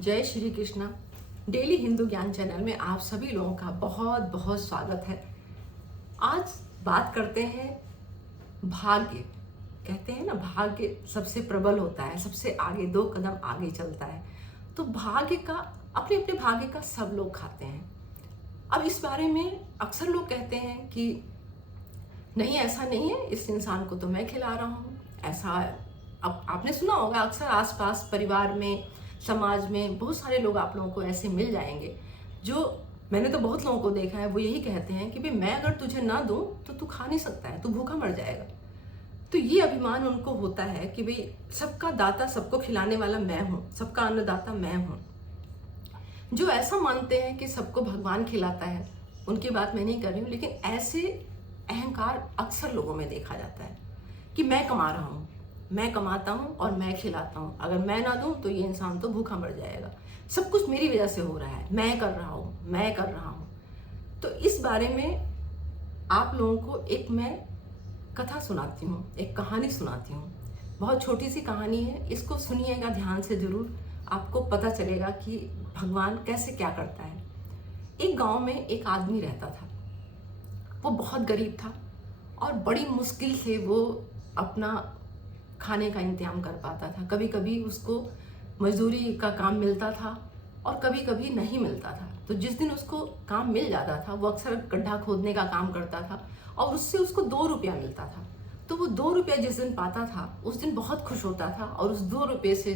जय श्री कृष्णा। डेली हिंदू ज्ञान चैनल में आप सभी लोगों का बहुत बहुत स्वागत है। आज बात करते हैं भाग्य। कहते हैं ना, भाग्य सबसे प्रबल होता है, सबसे आगे, दो कदम आगे चलता है। तो भाग्य का, अपने अपने भाग्य का सब लोग खाते हैं। अब इस बारे में अक्सर लोग कहते हैं कि नहीं, ऐसा नहीं है, इस इंसान को तो मैं खिला रहा हूँ, ऐसा। अब आपने सुना होगा, अक्सर आसपास परिवार में, समाज में बहुत सारे लोग आप लोगों को ऐसे मिल जाएंगे जो, मैंने तो बहुत लोगों को देखा है, वो यही कहते हैं कि भाई मैं अगर तुझे ना दूं तो तू खा नहीं सकता है, तू भूखा मर जाएगा। तो ये अभिमान उनको होता है कि भाई सबका दाता, सबको खिलाने वाला मैं हूँ, सबका अन्नदाता मैं हूँ। जो ऐसा मानते हैं कि सबको भगवान खिलाता है, उनकी बात मैं नहीं कर रही हूँ, लेकिन ऐसे अहंकार अक्सर लोगों में देखा जाता है कि मैं कमा रहा हूँ, मैं कमाता हूँ और मैं खिलाता हूँ, अगर मैं ना दूँ तो ये इंसान तो भूखा मर जाएगा, सब कुछ मेरी वजह से हो रहा है, मैं कर रहा हूँ, मैं कर रहा हूँ। तो इस बारे में आप लोगों को एक मैं कथा सुनाती हूँ, एक कहानी सुनाती हूँ। बहुत छोटी सी कहानी है, इसको सुनिएगा ध्यान से जरूर, आपको पता चलेगा कि भगवान कैसे क्या करता है। एक गांव में एक आदमी रहता था, वो बहुत गरीब था और बड़ी मुश्किल से वो अपना खाने का इंतजाम कर पाता था। कभी कभी उसको मजदूरी का काम मिलता था और कभी कभी नहीं मिलता था। तो जिस दिन उसको काम मिल जाता था, वो अक्सर गड्ढा खोदने का काम करता था और उससे उसको 2 रुपया मिलता था। तो वो 2 रुपया जिस दिन पाता था, उस दिन बहुत खुश होता था और उस 2 रुपये से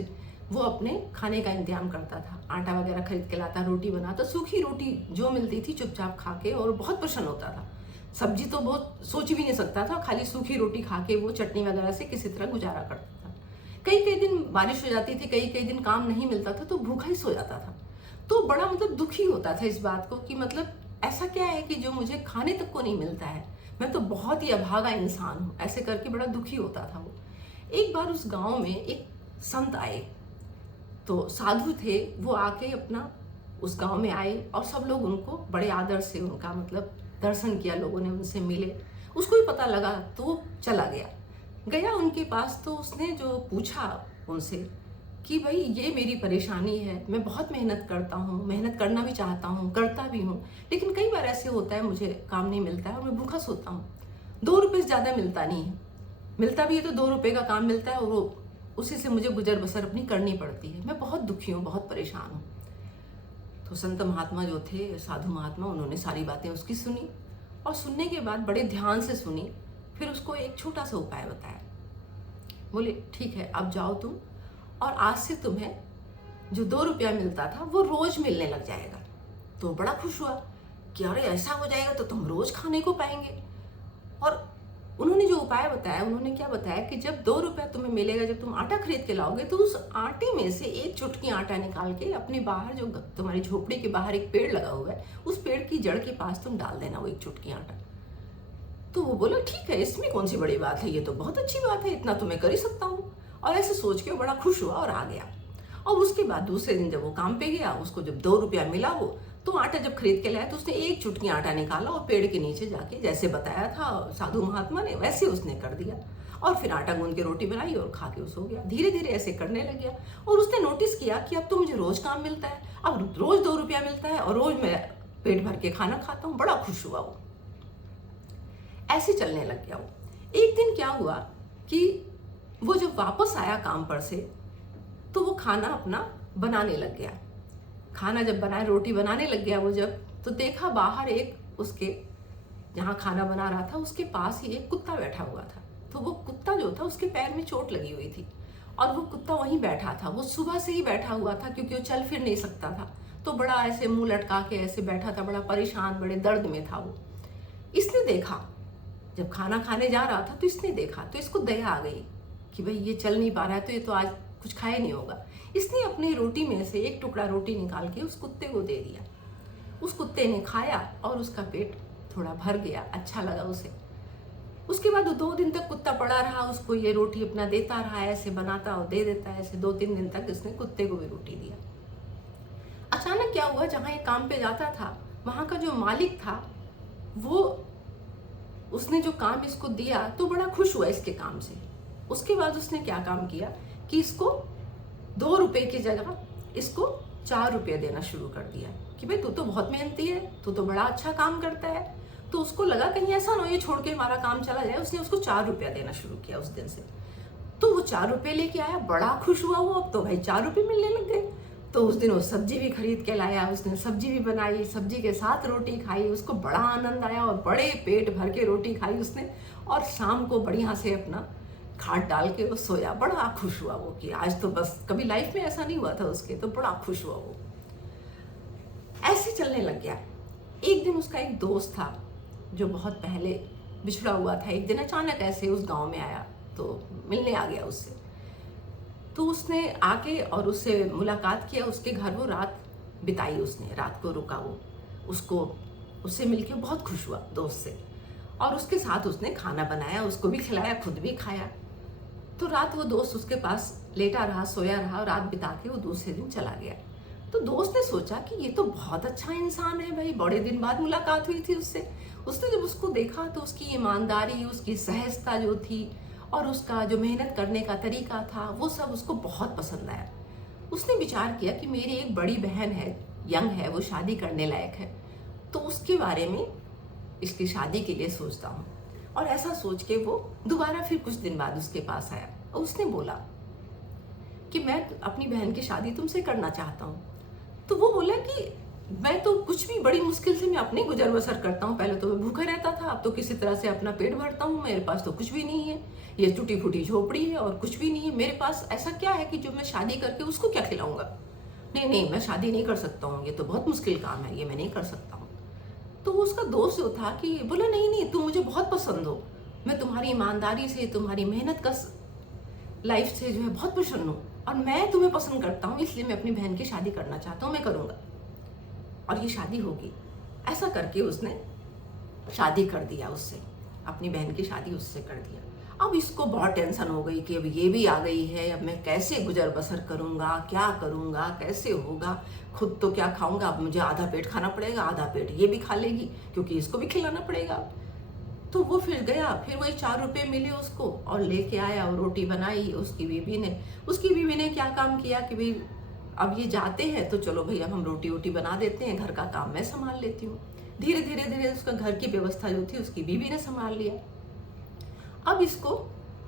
वो अपने खाने का इंतजाम करता था। आटा वगैरह खरीद के लाता, रोटी बनाता, सूखी रोटी जो मिलती थी चुपचाप खा के, और बहुत प्रसन्न होता था। सब्जी तो बहुत सोच भी नहीं सकता था, खाली सूखी रोटी खा के वो चटनी वगैरह से किसी तरह गुजारा करता था। कई कई दिन बारिश हो जाती थी, कई कई दिन काम नहीं मिलता था, तो भूखा ही सो जाता था। तो बड़ा दुखी होता था इस बात को कि ऐसा क्या है कि जो मुझे खाने तक को नहीं मिलता है, मैं तो बहुत ही अभागा इंसान हूँ, ऐसे करके बड़ा दुखी होता था वो। एक बार उस गांव में एक संत आए, तो साधु थे, वो आके अपना उस गांव में आए और सब लोग उनको बड़े आदर से, उनका दर्शन किया, लोगों ने उनसे मिले। उसको भी पता लगा तो वो चला गया उनके पास। तो उसने जो पूछा उनसे कि भाई ये मेरी परेशानी है, मैं बहुत मेहनत करता हूँ, मेहनत करना भी चाहता हूँ, करता भी हूँ, लेकिन कई बार ऐसे होता है मुझे काम नहीं मिलता है और मैं भूखा सोता हूँ। 2 रुपये से ज़्यादा मिलता नहीं है, मिलता भी है तो 2 रुपये का काम मिलता है और वो उसी से मुझे गुजर बसर अपनी करनी पड़ती है, मैं बहुत दुखी हूँ, बहुत परेशान हूँ। तो संत महात्मा जो थे, साधु महात्मा, उन्होंने सारी बातें उसकी सुनी और सुनने के बाद बड़े ध्यान से सुनी। फिर उसको एक छोटा सा उपाय बताया। बोले ठीक है, अब जाओ तुम, और आज से तुम्हें जो 2 रुपया मिलता था वो रोज मिलने लग जाएगा। तो बड़ा खुश हुआ कि अरे ऐसा हो जाएगा तो तुम रोज खाने को पाएंगे। और उन्होंने जो उपाय बताया, उन्होंने क्या बताया कि जब 2 रुपया तुम्हें मिलेगा, जब तुम आटा खरीद के लाओगे, तो उस आटे में से एक चुटकी आटा निकाल के अपने बाहर, जो तुम्हारी झोपड़ी के बाहर एक पेड़ लगा हुआ है, उस पेड़ की जड़ के पास तुम डाल देना वो एक चुटकी आटा। तो वो बोला ठीक है, इसमें कौन सी बड़ी बात है, ये तो बहुत अच्छी बात है, इतना तो मैं कर ही सकता हूँ। और ऐसे सोच के वो बड़ा खुश हुआ और आ गया। और उसके बाद दूसरे दिन जब वो काम पे गया, उसको जब 2 रुपया मिला, वो तो आटा जब खरीद के लाया, तो उसने एक चुटकी आटा निकाला और पेड़ के नीचे जाके, जैसे बताया था साधु महात्मा ने, वैसे उसने कर दिया। और फिर आटा गूंद के रोटी बनाई और खा के सो गया। धीरे धीरे ऐसे करने लग गया और उसने नोटिस किया कि अब तो मुझे रोज काम मिलता है, अब रोज 2 रुपया मिलता है और रोज मैं पेट भर के खाना खाता हूँ। बड़ा खुश हुआ वो, ऐसे चलने लग गया वो। एक दिन क्या हुआ कि वो जब वापस आया काम पर से, तो वो खाना अपना बनाने लग गया। खाना जब बनाए, रोटी बनाने लग गया वो जब, तो देखा बाहर एक, उसके जहाँ खाना बना रहा था उसके पास ही एक कुत्ता बैठा हुआ था। तो वो कुत्ता जो था, उसके पैर में चोट लगी हुई थी और वो कुत्ता वहीं बैठा था। वो सुबह से ही बैठा हुआ था क्योंकि वो चल फिर नहीं सकता था, तो बड़ा ऐसे मुंह लटका के ऐसे बैठा था, बड़ा परेशान, बड़े दर्द में था वो। इसने देखा, जब खाना खाने जा रहा था तो इसने देखा, तो इसको दया आ गई कि भाई ये चल नहीं पा रहा है तो ये तो आज कुछ खाया नहीं होगा। इसने अपनी रोटी में से एक टुकड़ा रोटी निकाल के उस कुत्ते को दे दिया। उस कुत्ते ने खाया और उसका पेट थोड़ा भर गया, अच्छा लगा उसे। उसके बाद 2 दिन तक कुत्ता पड़ा रहा, उसको ये रोटी अपना देता रहा, ऐसे बनाता और दे देता है, ऐसे 2-3 दिन तक इसने कुत्ते को भी रोटी दिया। अचानक क्या हुआ, जहाँ ये काम पे जाता था, वहाँ का जो मालिक था, वो, उसने जो काम इसको दिया तो बड़ा खुश हुआ इसके काम से। उसके बाद उसने क्या काम किया कि इसको 2 रुपए की जगह इसको 4 रुपये देना शुरू कर दिया कि भाई तू तो बहुत मेहनती है, तू तो बड़ा अच्छा काम करता है। तो उसको लगा कहीं ऐसा ना हो ये छोड़ के हमारा काम चला जाए, उसने उसको 4 रुपया देना शुरू किया उस दिन से। तो वो 4 रुपये लेके आया, बड़ा खुश हुआ वो, अब तो भाई 4 रुपये मिलने लग गए। तो उस दिन वो सब्जी भी खरीद के लाया, उसने सब्जी भी बनाई, सब्जी के साथ रोटी खाई, उसको बड़ा आनंद आया और बड़े पेट भर के रोटी खाई उसने। और शाम को बढ़िया से अपना खाट डाल के वो सोया, बड़ा खुश हुआ वो कि आज तो बस, कभी लाइफ में ऐसा नहीं हुआ था उसके, तो बड़ा खुश हुआ वो। ऐसे चलने लग गया। एक दिन उसका एक दोस्त था जो बहुत पहले बिछड़ा हुआ था, एक दिन अचानक ऐसे उस गांव में आया, तो मिलने आ गया उससे। तो उसने आके और उससे मुलाकात किया, उसके घर वो रात बिताई, उसने रात को रुका वो, उसको उससे मिलके बहुत खुश हुआ दोस्त से। और उसके साथ उसने खाना बनाया, उसको भी खिलाया, खुद भी खाया। तो रात वो दोस्त उसके पास लेटा रहा, सोया रहा, और रात बिता के वो दूसरे दिन चला गया। तो दोस्त ने सोचा कि ये तो बहुत अच्छा इंसान है भाई, बड़े दिन बाद मुलाकात हुई थी उससे। उसने जब उसको देखा तो उसकी ईमानदारी, उसकी सहजता जो थी और उसका जो मेहनत करने का तरीका था, वो सब उसको बहुत पसंद आया। उसने विचार किया कि मेरी एक बड़ी बहन है, यंग है, वो शादी करने लायक है, तो उसके बारे में इसकी शादी के लिए सोचता हूँ। और ऐसा सोच के वो दोबारा फिर कुछ दिन बाद उसके पास आया और उसने बोला कि मैं अपनी बहन की शादी तुमसे करना चाहता हूँ। तो वो बोला कि मैं तो कुछ भी, बड़ी मुश्किल से मैं अपनी गुजर बसर करता हूँ, पहले तो मैं भूखा रहता था, अब तो किसी तरह से अपना पेट भरता हूँ, मेरे पास तो कुछ भी नहीं है, ये टूटी फूटी झोपड़ी है और कुछ भी नहीं है मेरे पास। ऐसा क्या है कि जो मैं शादी करके उसको क्या खिलाऊंगा? नहीं नहीं, मैं शादी नहीं कर सकता हूँ, ये तो बहुत मुश्किल काम है, ये मैं नहीं कर सकता हूँ। तो उसका दोस्त जो था कि बोला नहीं नहीं, तुम मुझे बहुत पसंद हो, मैं तुम्हारी ईमानदारी से, तुम्हारी मेहनत का लाइफ से जो है बहुत प्रसन्न हूँ, और मैं तुम्हें पसंद करता हूँ, इसलिए मैं अपनी बहन की शादी करना चाहता हूँ, मैं करूँगा और ये शादी होगी। ऐसा करके उसने शादी कर दिया उससे, अपनी बहन की शादी उससे कर दिया। अब इसको बहुत टेंशन हो गई कि अब ये भी आ गई है, अब मैं कैसे गुजर बसर करूँगा, क्या करूँगा, कैसे होगा, खुद तो क्या खाऊंगा, अब मुझे आधा पेट खाना पड़ेगा, आधा पेट ये भी खा लेगी क्योंकि इसको भी खिलाना पड़ेगा। तो वो फिर गया, फिर वही 4 रुपये मिले उसको और लेके आया और रोटी बनाई उसकी बीवी ने क्या काम किया कि भाई अब ये जाते हैं तो चलो भाई अब हम रोटी वोटी बना देते हैं, घर का काम मैं संभाल लेती हूँ। धीरे धीरे धीरे उसका घर की व्यवस्था जो थी उसकी बीवी ने संभाल लिया। अब इसको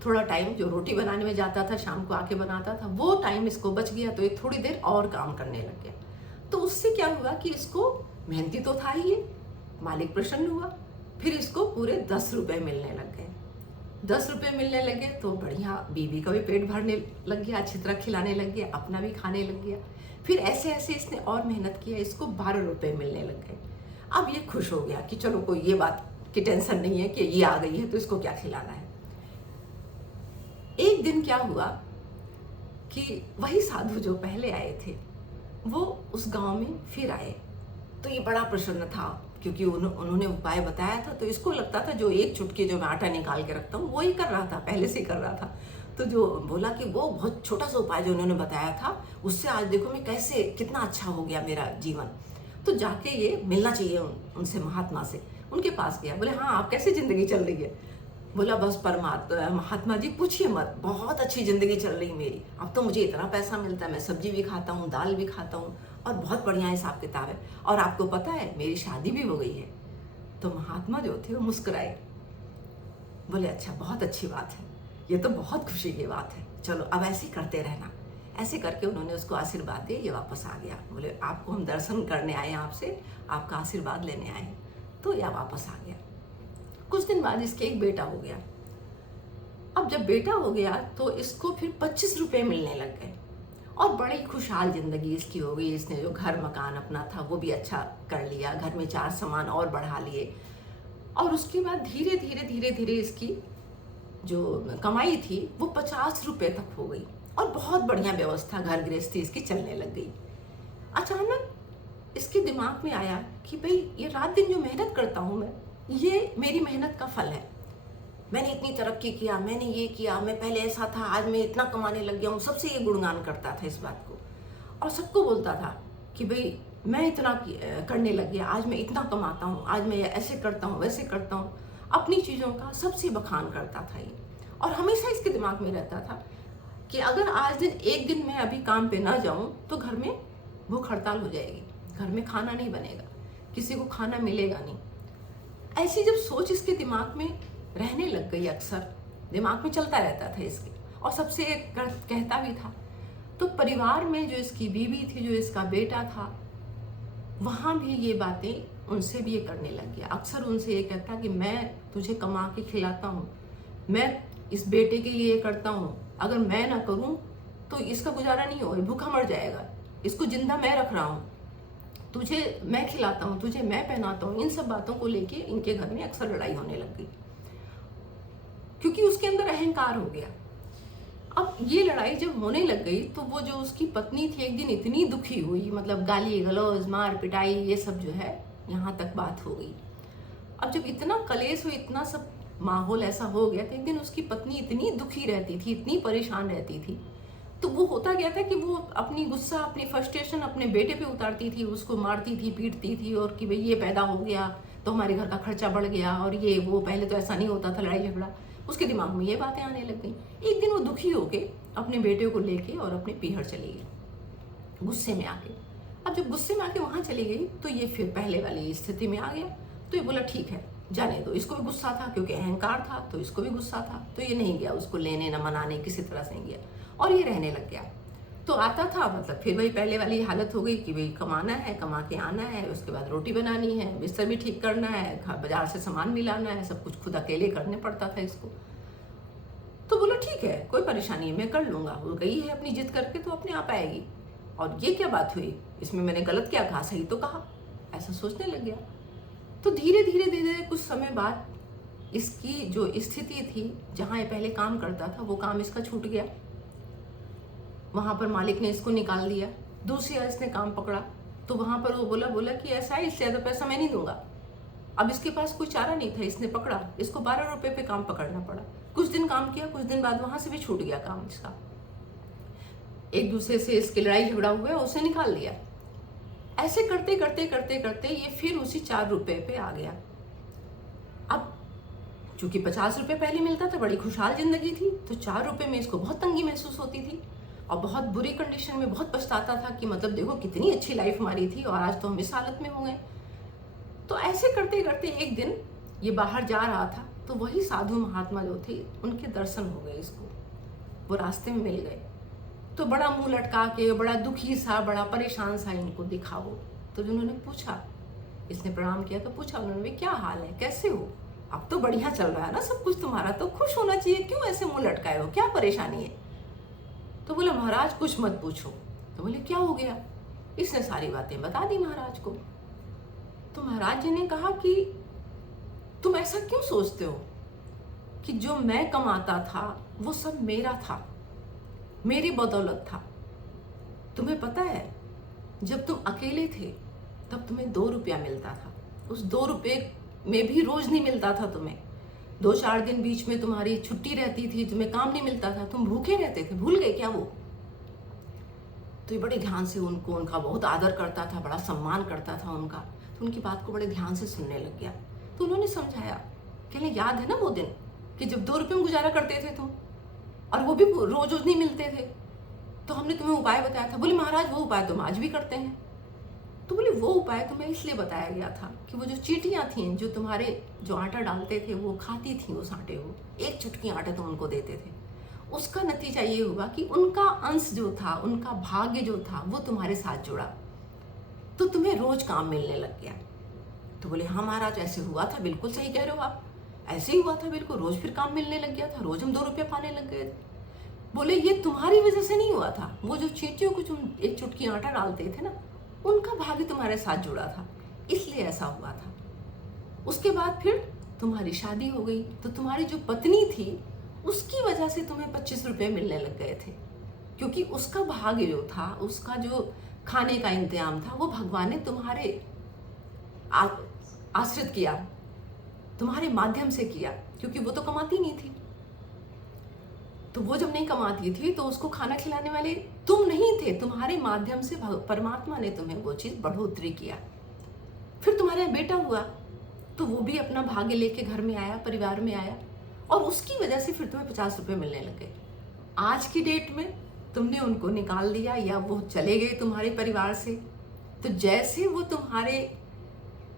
थोड़ा टाइम जो रोटी बनाने में जाता था, शाम को आके बनाता था, वो टाइम इसको बच गया, तो ये थोड़ी देर और काम करने लग गया। तो उससे क्या हुआ कि इसको, मेहनती तो था ही ये, मालिक प्रसन्न हुआ, फिर इसको पूरे 10 रुपये मिलने लग गए। 10 रुपये मिलने लगे तो बढ़िया, बीवी का भी पेट भरने लग गया, अच्छी तरह खिलाने लग गया, अपना भी खाने लग गया। फिर ऐसे ऐसे इसने और मेहनत किया, इसको 12 रुपये मिलने लग गए। अब ये खुश हो गया कि चलो कोई ये बात की टेंशन नहीं है कि ये आ गई है तो इसको क्या खिलाना है। एक दिन क्या हुआ कि वही साधु जो पहले आए थे वो उस गांव में फिर आए। तो ये बड़ा प्रसन्न था क्योंकि उन्होंने उपाय बताया था। तो इसको लगता था जो एक चुटकी जो मैं आटा निकाल के रखता हूँ वो ही कर रहा था, पहले से कर रहा था। तो जो बोला कि वो बहुत छोटा सा उपाय जो उन्होंने बताया था उससे आज देखो मैं कैसे, कितना अच्छा हो गया मेरा जीवन। तो जाके ये मिलना चाहिए उनसे, महात्मा से। उनके पास गया, बोले हाँ आप कैसे जिंदगी चल रही है? बोला बस परमात्मा, महात्मा जी पूछिए मत, बहुत अच्छी जिंदगी चल रही मेरी। अब तो मुझे इतना पैसा मिलता है, मैं सब्जी भी खाता हूँ, दाल भी खाता हूँ, और बहुत बढ़िया हिसाब किताब है। और आपको पता है मेरी शादी भी हो गई है। तो महात्मा जो थे वो मुस्कुराए, बोले अच्छा बहुत अच्छी बात है, ये तो बहुत खुशी की बात है, चलो अब ऐसे ही करते रहना। ऐसे करके उन्होंने उसको आशीर्वाद दिए, ये वापस आ गया। बोले आपको हम दर्शन करने आए हैं, आपसे आपका आशीर्वाद लेने आए हैं। तो यह वापस आ गया। कुछ दिन बाद इसके एक बेटा हो गया। अब जब बेटा हो गया तो इसको फिर 25 रुपये मिलने लग गए और बड़ी खुशहाल जिंदगी इसकी हो गई। इसने जो घर मकान अपना था वो भी अच्छा कर लिया, घर में 4 सामान और बढ़ा लिए। और उसके बाद धीरे धीरे धीरे धीरे इसकी जो कमाई थी वो 50 रुपये तक हो गई और बहुत बढ़िया व्यवस्था, घर गृहस्थी इसकी चलने लग गई। अचानक इसके दिमाग में आया कि भाई ये रात दिन जो मेहनत करता हूँ मैं, ये मेरी मेहनत का फल है। मैंने इतनी तरक्की किया, मैंने ये किया, मैं पहले ऐसा था, आज मैं इतना कमाने लग गया हूँ। सबसे ये गुणगान करता था इस बात को और सबको बोलता था कि भाई मैं इतना करने लग गया, आज मैं इतना कमाता हूँ, आज मैं ऐसे करता हूँ, वैसे करता हूँ। अपनी चीज़ों का सबसे बखान करता था ये। और हमेशा इसके दिमाग में रहता था कि अगर आज दिन एक दिन मैं अभी काम पे ना जाऊं तो घर में भूख हड़ताल हो जाएगी, घर में खाना नहीं बनेगा, किसी को खाना मिलेगा नहीं। ऐसी जब सोच इसके दिमाग में रहने लग गई, अक्सर दिमाग में चलता रहता था इसके, और सबसे कहता भी था। तो परिवार में जो इसकी बीवी थी, जो इसका बेटा था, वहां भी ये बातें उनसे भी ये करने लग गया। अक्सर उनसे ये कहता कि मैं तुझे कमा के खिलाता हूँ, मैं इस बेटे के लिए करता हूँ, अगर मैं ना करूँ तो इसका गुजारा नहीं होगा, भूखा मर जाएगा, इसको जिंदा मैं रख रहा हूँ, तुझे मैं खिलाता हूँ, तुझे मैं पहनाता हूँ। इन सब बातों को लेके इनके घर में अक्सर लड़ाई होने लग गई, क्योंकि उसके अंदर अहंकार हो गया। अब ये लड़ाई जब होने लग गई तो वो जो उसकी पत्नी थी एक दिन इतनी दुखी हुई, मतलब गाली गलौज, मार पिटाई, ये सब जो है यहाँ तक बात हो गई। अब जब इतना कलेश हो, इतना सब माहौल ऐसा हो गया कि एक दिन उसकी पत्नी इतनी दुखी रहती थी, इतनी परेशान रहती थी, तो वो होता गया था कि वो अपनी गुस्सा, अपनी फ्रस्ट्रेशन अपने बेटे पे उतारती थी, उसको मारती थी, पीटती थी, और कि भाई ये पैदा हो गया तो हमारे घर का खर्चा बढ़ गया, और ये वो, पहले तो ऐसा नहीं होता था, लड़ाई झगड़ा। उसके दिमाग में ये बातें आने लग गई। एक दिन वो दुखी होके अपने बेटे को लेके और अपने पीहर चली गई, गुस्से में आके। अब जब गुस्से में आके वहां चली गई तो ये फिर पहले वाली स्थिति में आ गया। तो ये बोला ठीक है, जाने दो। इसको भी गुस्सा था, क्योंकि अहंकार था, तो इसको भी गुस्सा था, तो ये नहीं गया उसको लेने, न मनाने, किसी तरह से नहीं गया, और ये रहने लग गया। तो आता था, मतलब फिर वही पहले वाली हालत हो गई कि भाई कमाना है, कमा के आना है, उसके बाद रोटी बनानी है, बिस्तर भी ठीक करना है, बाजार से सामान भी लाना है, सब कुछ खुद अकेले करने पड़ता था इसको। तो बोला ठीक है, कोई परेशानी है, मैं कर लूंगा, वो गई है अपनी जिद करके तो अपने आप आएगी, और ये क्या बात हुई, इसमें मैंने गलत क्या कहा, सही तो कहा, ऐसा सोचने लग गया। तो धीरे धीरे धीरे कुछ समय बाद इसकी जो स्थिति थी, जहां ये पहले काम करता था, वो काम इसका छूट गया, वहां पर मालिक ने इसको निकाल दिया, दूसरी इसने काम पकड़ा, तो वहां पर वो बोला कि ऐसा है, इससे ज्यादा पैसा मैं नहीं दूंगा। अब इसके पास कोई चारा नहीं था, इसने पकड़ा, इसको 12 रुपए पे काम पकड़ना पड़ा। कुछ दिन काम किया, कुछ दिन बाद वहां से भी छूट गया काम इसका, एक दूसरे से इसकी लड़ाई झगड़ा हुआ, उसे निकाल दिया। ऐसे करते करते करते करते ये फिर उसी 4 रुपए पे आ गया। अब चूंकि 50 रुपए पहले मिलता था, बड़ी खुशहाल जिंदगी थी, तो 4 रुपए में इसको बहुत तंगी महसूस होती थी, और बहुत बुरी कंडीशन में बहुत पछताता था कि मतलब देखो कितनी अच्छी लाइफ हमारी थी, और आज तो हम इस हालत में हो गए। तो ऐसे करते करते एक दिन ये बाहर जा रहा था, तो वही साधु महात्मा जो थे, उनके दर्शन हो गए इसको, वो रास्ते में मिल गए। तो बड़ा मुंह लटका के, बड़ा दुखी सा, बड़ा परेशान सा इनको दिखा वो। तो उन्होंने पूछा, इसने प्रणाम किया तो पूछा उन्होंने, क्या हाल है, कैसे हो, अब तो बढ़िया चल रहा है ना सब कुछ तुम्हारा, तो खुश होना चाहिए, क्यों ऐसे मुंह लटकाए हो, क्या परेशानी है। तो बोला महाराज कुछ मत पूछो। तो बोले क्या हो गया। इसने सारी बातें बता दी महाराज को। तो महाराज जी ने कहा कि तुम ऐसा क्यों सोचते हो कि जो मैं कमाता था वो सब मेरा था, मेरी बदौलत था। तुम्हें पता है जब तुम अकेले थे तब तुम्हें 2 रुपया मिलता था, उस 2 रुपये में भी रोज नहीं मिलता था तुम्हें, 2-4 दिन बीच में तुम्हारी छुट्टी रहती थी, तुम्हें काम नहीं मिलता था, तुम भूखे रहते थे, भूल गए क्या वो। तो ये बड़े ध्यान से उनका बहुत आदर करता था, बड़ा सम्मान करता था उनका, तो उनकी बात को बड़े ध्यान से सुनने लग गया। तो उन्होंने समझाया, कहने याद है ना वो दिन कि जब 2 रुपये में गुजारा करते थे तुम, और वो भी रोज रोज नहीं मिलते थे, तो हमने तुम्हें उपाय बताया था। बोले महाराज वो उपाय तुम आज भी करते हैं। तो बोले वो उपाय तुम्हें इसलिए बताया गया था कि वो जो चींटियां थी, जो तुम्हारे जो आटा डालते थे, वो खाती थी उस आटे को, एक चुटकी आटा तुम उनको देते थे, उसका नतीजा ये हुआ कि उनका अंश जो था, उनका भाग्य जो था, वो तुम्हारे साथ जुड़ा, तो तुम्हें रोज काम मिलने लग गया। तो बोले हाँ महाराज ऐसे हुआ था, बिल्कुल सही कह रहे हो आप, ऐसे ही हुआ था बिल्कुल, रोज फिर काम मिलने लग गया था, रोज हम 2 रुपये पाने लग गए थे। बोले ये तुम्हारी वजह से नहीं हुआ था, वो जो चींटियों को तुम एक चुटकी आटा डालते थे ना, उनका भाग्य तुम्हारे साथ जुड़ा था, इसलिए ऐसा हुआ था। उसके बाद फिर तुम्हारी शादी हो गई, तो तुम्हारी जो पत्नी थी उसकी वजह से तुम्हें 25 रुपये मिलने लग गए थे, क्योंकि उसका भाग्य जो था, उसका जो खाने का इंतजाम था, वो भगवान ने तुम्हारे आश्रित किया, तुम्हारे माध्यम से किया, क्योंकि वो तो कमाती नहीं थी। तो वो जब नहीं कमाती थी तो उसको खाना खिलाने वाले तुम नहीं थे, तुम्हारे माध्यम से परमात्मा ने तुम्हें वो चीज बढ़ोतरी किया। फिर तुम्हारा बेटा हुआ तो वो भी अपना भाग्य लेके घर में आया, परिवार में आया, और उसकी वजह से फिर तुम्हें 50 रुपये मिलने लग गए। आज की डेट में तुमने उनको निकाल दिया या वो चले गए तुम्हारे परिवार से, तो जैसे वो तुम्हारे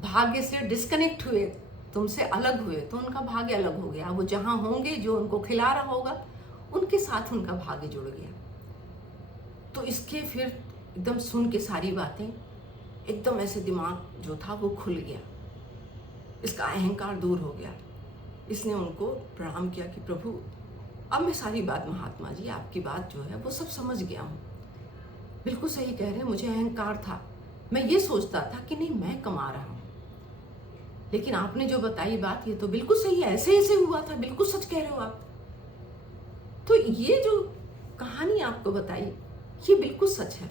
भाग्य से डिस्कनेक्ट हुए, तुमसे अलग हुए, तो उनका भाग्य अलग हो गया। वो जहां होंगे, जो उनको खिला रहा होगा, उनके साथ उनका भाग्य जुड़ गया। तो इसके फिर एकदम सुन के सारी बातें, एकदम ऐसे दिमाग जो था वो खुल गया, इसका अहंकार दूर हो गया। इसने उनको प्रणाम किया कि प्रभु, अब मैं सारी बात, महात्मा जी आपकी बात जो है वो सब समझ गया हूँ, बिल्कुल सही कह रहे हैं, मुझे अहंकार था, मैं ये सोचता था कि नहीं मैं कमा रहा हूँ, लेकिन आपने जो बताई बात ये तो बिल्कुल सही है, ऐसे ऐसे हुआ था, बिल्कुल सच कह रहे हो आप। तो ये जो कहानी आपको बताई ये बिल्कुल सच है।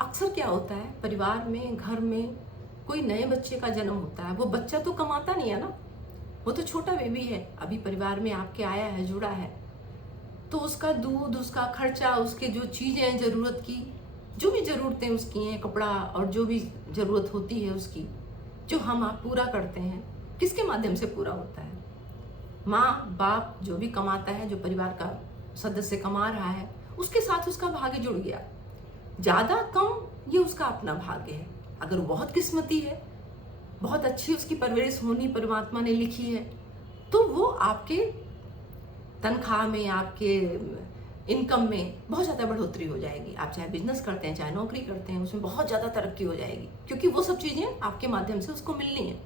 अक्सर क्या होता है, परिवार में, घर में कोई नए बच्चे का जन्म होता है, वो बच्चा तो कमाता नहीं है ना, वो तो छोटा बेबी है, अभी परिवार में आपके आया है, जुड़ा है, तो उसका दूध, उसका खर्चा, उसके जो चीजें हैं जरूरत की, जो भी जरूरतें उसकी हैं, कपड़ा और जो भी जरूरत होती है उसकी, जो हम आप पूरा करते हैं, किसके माध्यम से पूरा होता है? माँ बाप जो भी कमाता है, जो परिवार का सदस्य कमा रहा है, उसके साथ उसका भाग्य जुड़ गया। ज्यादा कम ये उसका अपना भाग्य है। अगर वो बहुत किस्मती है, बहुत अच्छी उसकी परवरिश होनी परमात्मा ने लिखी है, तो वो आपके तनख्वाह में, आपके इनकम में बहुत ज़्यादा बढ़ोतरी हो जाएगी। आप चाहे बिजनेस करते हैं, चाहे नौकरी करते हैं, उसमें बहुत ज़्यादा तरक्की हो जाएगी, क्योंकि वो सब चीज़ें आपके माध्यम से उसको मिलनी है।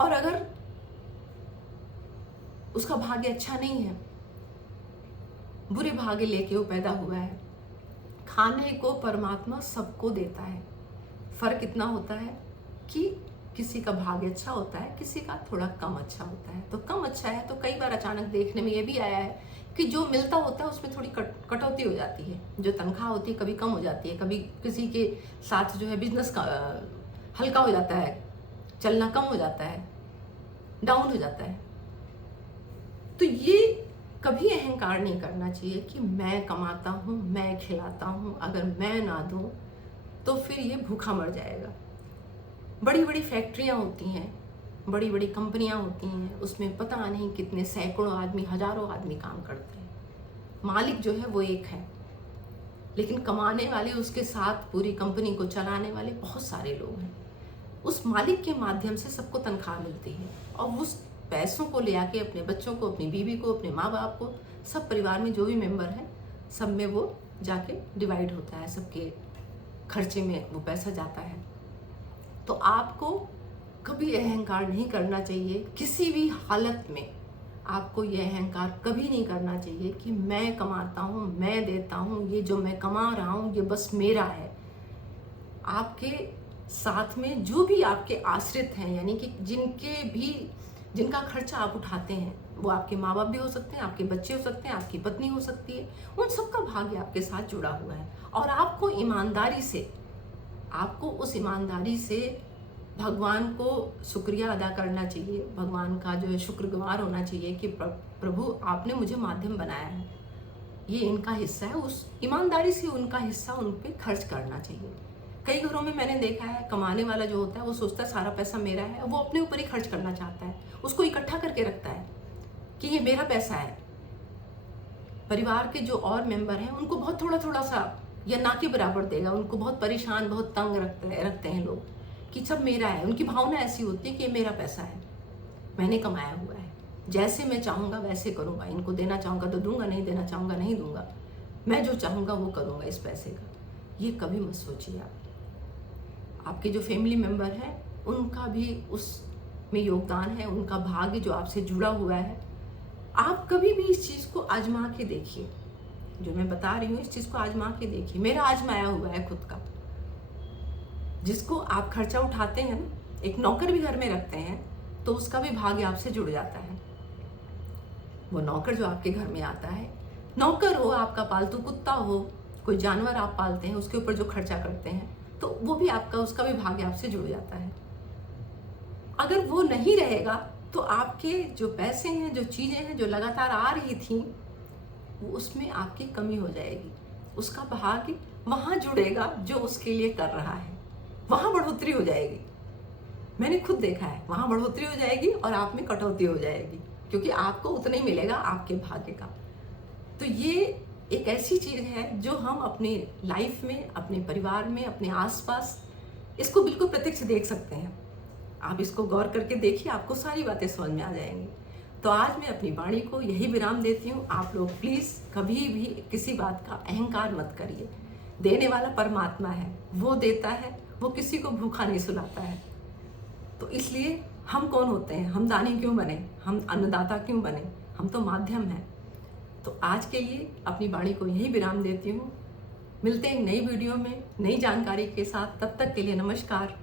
और अगर उसका भाग्य अच्छा नहीं है, बुरे भाग्य लेके वो पैदा हुआ है, खाने को परमात्मा सबको देता है। फर्क इतना होता है कि किसी का भाग्य अच्छा होता है, किसी का थोड़ा कम अच्छा होता है। तो कम अच्छा है तो कई बार अचानक देखने में ये भी आया है कि जो मिलता होता है उसमें थोड़ी कटौती हो जाती है, जो तनख्वाह होती है कभी कम हो जाती है, कभी किसी के साथ जो है बिजनेस का हल्का हो जाता है, चलना कम हो जाता है, डाउन हो जाता है। तो ये कभी अहंकार नहीं करना चाहिए कि मैं कमाता हूँ, मैं खिलाता हूँ, अगर मैं ना दूँ तो फिर ये भूखा मर जाएगा। बड़ी बड़ी फैक्ट्रियाँ होती हैं, बड़ी बड़ी कंपनियाँ होती हैं, उसमें पता नहीं कितने सैकड़ों आदमी, हजारों आदमी काम करते हैं। मालिक जो है वो एक है, लेकिन कमाने वाले, उसके साथ पूरी कंपनी को चलाने वाले बहुत सारे लोग हैं। उस मालिक के माध्यम से सबको तनख्वाह मिलती है, और उस पैसों को ले आके अपने बच्चों को, अपनी बीवी को, अपने माँ बाप को, सब परिवार में जो भी मेंबर हैं, सब में वो जाके डिवाइड होता है, सबके खर्चे में वो पैसा जाता है। तो आपको कभी अहंकार नहीं करना चाहिए, किसी भी हालत में आपको ये अहंकार कभी नहीं करना चाहिए कि मैं कमाता हूँ, मैं देता हूँ, ये जो मैं कमा रहा हूँ ये बस मेरा है। आपके साथ में जो भी आपके आश्रित हैं, यानी कि जिनका खर्चा आप उठाते हैं, वो आपके माँ बाप भी हो सकते हैं, आपके बच्चे हो सकते हैं, आपकी पत्नी हो सकती है, उन सबका भाग्य आपके साथ जुड़ा हुआ है। और आपको उस ईमानदारी से भगवान को शुक्रिया अदा करना चाहिए, भगवान का जो है शुक्रगुजार होना चाहिए कि प्रभु आपने मुझे माध्यम बनाया है, ये इनका हिस्सा है। उस ईमानदारी से उनका हिस्सा उन पे खर्च करना चाहिए। कई घरों में मैंने देखा है, कमाने वाला जो होता है वो सोचता है सारा पैसा मेरा है, वो अपने ऊपर ही खर्च करना चाहता है, उसको इकट्ठा करके रखता है कि ये मेरा पैसा है। परिवार के जो और मेंबर हैं उनको बहुत थोड़ा थोड़ा सा या ना के बराबर देगा, उनको बहुत परेशान, बहुत तंग रखते हैं लोग कि सब मेरा है। उनकी भावना ऐसी होती है कि ये मेरा पैसा है, मैंने कमाया हुआ है, जैसे मैं चाहूँगा वैसे करूँगा, इनको देना चाहूँगा तो दूंगा, नहीं देना चाहूँगा नहीं दूंगा, मैं जो चाहूँगा वो करूँगा इस पैसे का। ये कभी मत सोचिए। आपके जो फैमिली मेंबर हैं उनका भी उसमें योगदान है, उनका भाग्य जो आपसे जुड़ा हुआ है। आप कभी भी इस चीज़ को आजमा के देखिए, जो मैं बता रही हूँ इस चीज़ को आजमा के देखिए। मेरा आजमाया हुआ है खुद का। जिसको आप खर्चा उठाते हैं, एक नौकर भी घर में रखते हैं तो उसका भी भाग्य आपसे जुड़ जाता है। वो नौकर जो आपके घर में आता है, नौकर हो, आपका पालतू कुत्ता हो, कोई जानवर आप पालते हैं, उसके ऊपर जो खर्चा करते हैं, तो वो भी आपका, उसका भी भाग्य आपसे जुड़ जाता है। अगर वो नहीं रहेगा तो आपके जो पैसे हैं, जो चीजें हैं जो लगातार आ रही थी, वो उसमें आपकी कमी हो जाएगी। उसका भाग्य वहां जुड़ेगा जो उसके लिए कर रहा है, वहां बढ़ोतरी हो जाएगी। मैंने खुद देखा है, वहां बढ़ोतरी हो जाएगी और आप में कटौती हो जाएगी, क्योंकि आपको उतना ही मिलेगा आपके भाग्य का। तो ये एक ऐसी चीज़ है जो हम अपने लाइफ में, अपने परिवार में, अपने आसपास इसको बिल्कुल प्रत्यक्ष देख सकते हैं। आप इसको गौर करके देखिए, आपको सारी बातें समझ में आ जाएंगी। तो आज मैं अपनी वाणी को यही विराम देती हूँ। आप लोग प्लीज़ कभी भी किसी बात का अहंकार मत करिए। देने वाला परमात्मा है, वो देता है, वो किसी को भूखा नहीं सुलाता है। तो इसलिए हम कौन होते हैं? हम दानी क्यों बने? हम अन्नदाता क्यों बने? हम तो माध्यम हैं। तो आज के लिए अपनी वाणी को यही विराम देती हूँ। मिलते हैं एक नई वीडियो में नई जानकारी के साथ। तब तक के लिए नमस्कार।